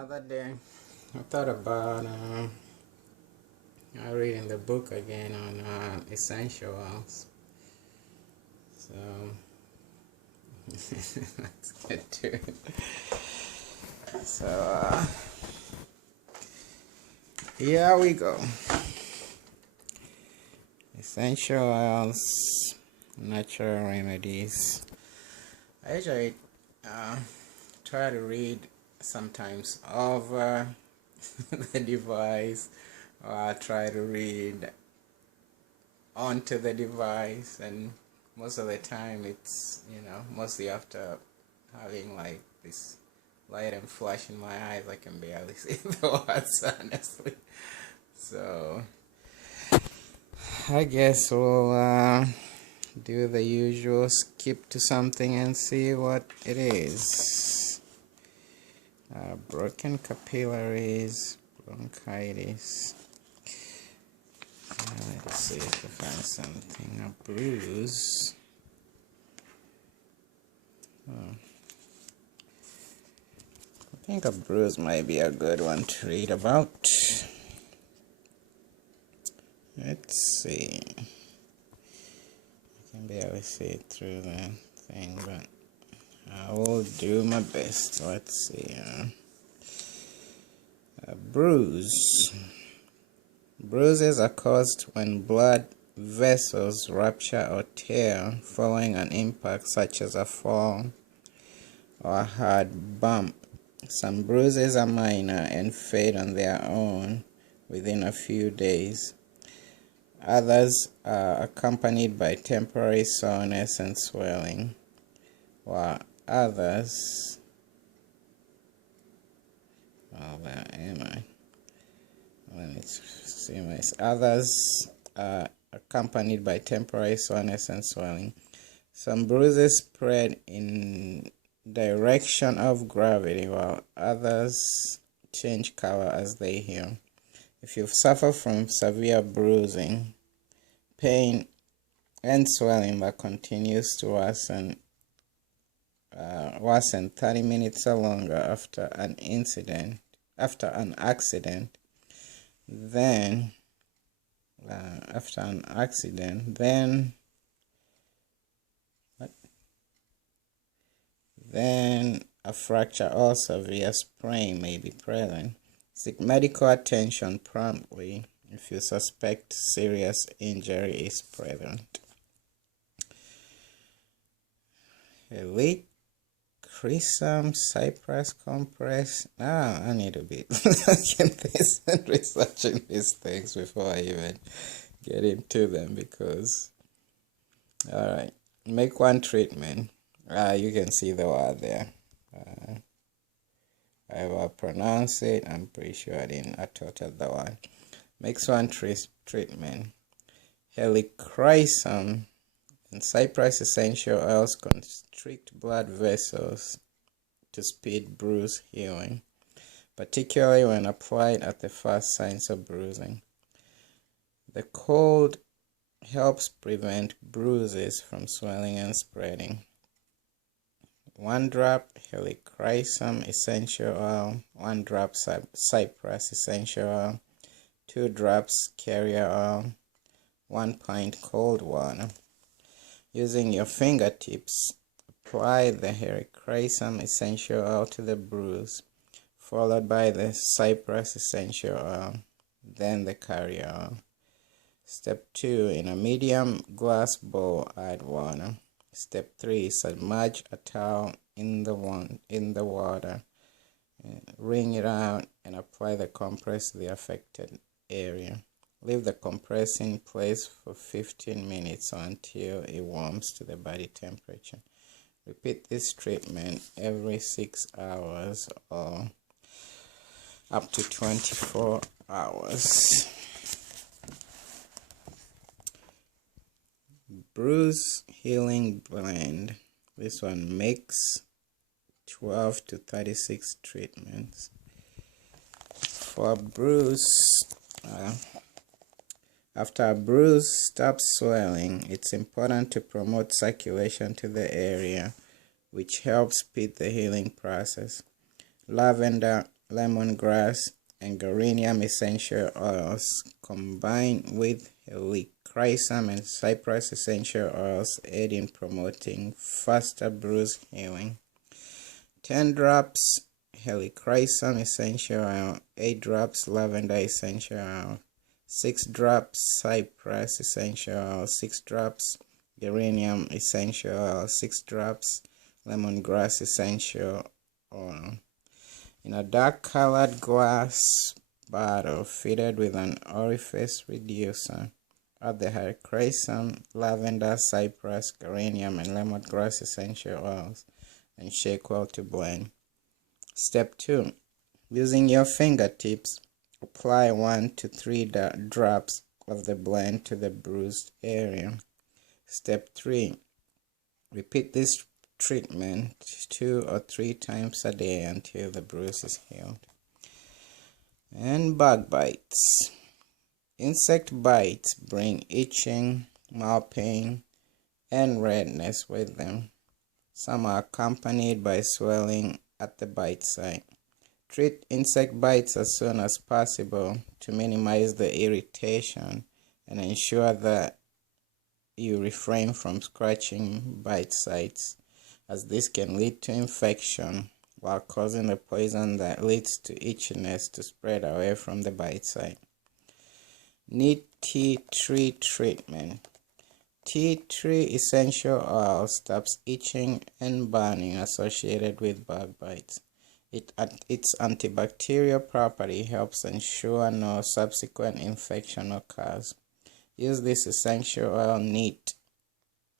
another day. I thought about reading the book again on essential oils. So let's get to it. So here we go. Essential oils, natural remedies. I usually try to read sometimes over the device, or I try to read onto the device, and most of the time it's, mostly after having like this light and flash in my eyes, I can barely see the words, honestly. So I guess we'll do the usual, skip to something and see what it is. Broken capillaries, bronchitis. Let's see if I find something. A bruise. I think a bruise might be a good one to read about. Let's see. I can barely see it through the thing, but I will do my best. Let's see. A bruise. Bruises are caused when blood vessels rupture or tear following an impact, such as a fall or a hard bump. Some bruises are minor and fade on their own within a few days. Others are accompanied by temporary soreness and swelling, while others, others are accompanied by temporary soreness and swelling. Some bruises spread in direction of gravity, while others change color as they heal. If you suffer from severe bruising, pain and swelling that continues to worsen 30 minutes or longer after an accident, then a fracture or severe sprain may be present. Seek medical attention promptly if you suspect serious injury is present. Helichrysum, cypress compress. I need to be looking at this and researching these things before I even get into them, because alright, make one treatment. You can see the word there. I will pronounce it. I'm pretty sure I didn't uttered the word. Makes one treatment. Helichrysum and cypress essential oils constrict blood vessels to speed bruise healing, particularly when applied at the first signs of bruising. The cold helps prevent bruises from swelling and spreading. 1 drop helichrysum essential oil, 1 drop cypress essential oil, 2 drops carrier oil, 1 pint cold water. Using your fingertips, apply the helichrysum essential oil to the bruise, followed by the cypress essential oil, then the carrier oil. Step 2. In a medium glass bowl, add water. Step 3. Submerge a towel in the water, wring it out, and apply the compress to the affected area. Leave the compress in place for 15 minutes or until it warms to the body temperature. Repeat this treatment every 6 hours or up to 24 hours. Bruise Healing Blend. This one makes 12 to 36 treatments. For bruise, after a bruise stops swelling, it's important to promote circulation to the area, which helps speed the healing process. Lavender lemongrass, and geranium essential oils combined with helichrysum and cypress essential oils aid in promoting faster bruise healing. 10 drops helichrysum essential oil, 8 drops lavender essential oil, 6 drops cypress essential oil, 6 drops geranium essential oil, 6 drops lemongrass essential oil. In a dark colored glass bottle fitted with an orifice reducer, add the helichrysum, lavender, cypress, geranium, and lemongrass essential oils and shake well to blend. Step 2. Using your fingertips, apply 1 to 3 drops of the blend to the bruised area. Step 3. Repeat this treatment 2 or 3 times a day until the bruise is healed. And bug bites. Insect bites bring itching, mouth pain, and redness with them. Some are accompanied by swelling at the bite site. Treat insect bites as soon as possible to minimize the irritation and ensure that you refrain from scratching bite sites, as this can lead to infection while causing the poison that leads to itchiness to spread away from the bite site. Need tea tree treatment. Tea tree essential oil stops itching and burning associated with bug bites. Its antibacterial property helps ensure no subsequent infection occurs. Use this essential oil neat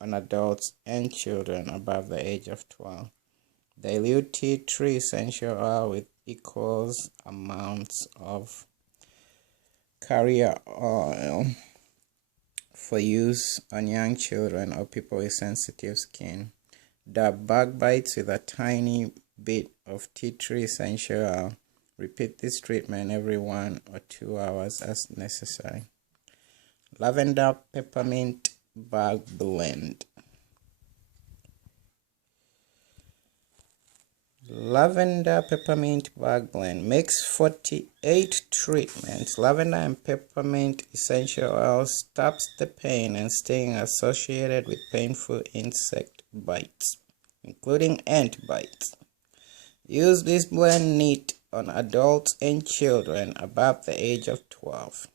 on adults and children above the age of 12. Dilute tea tree essential oil with equal amounts of carrier oil for use on young children or people with sensitive skin. Dab bug bites with a tiny bit of tea tree essential oil. Repeat this treatment every 1 or 2 hours as necessary. Lavender peppermint bug blend. Lavender peppermint bug blend. Mix 48 treatments. Lavender and peppermint essential oil stops the pain and sting associated with painful insect bites, including ant bites. Use this blend neat on adults and children above the age of 12.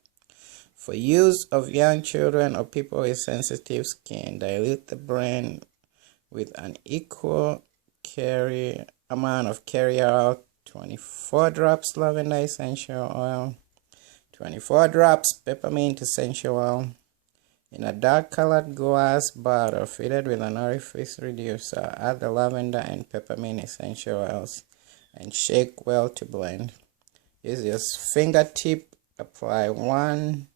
For use of young children or people with sensitive skin, dilute the blend with an equal amount of carrier oil, 24 drops lavender essential oil, 24 drops peppermint essential oil. In a dark colored glass bottle fitted with an orifice reducer, add the lavender and peppermint essential oils and shake well to blend. Use your fingertip, apply 1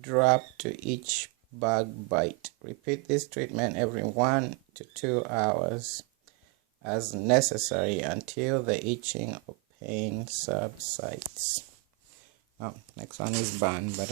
drop to each bug bite. Repeat this treatment every 1 to 2 hours as necessary until the itching or pain subsides. Next one is burn, but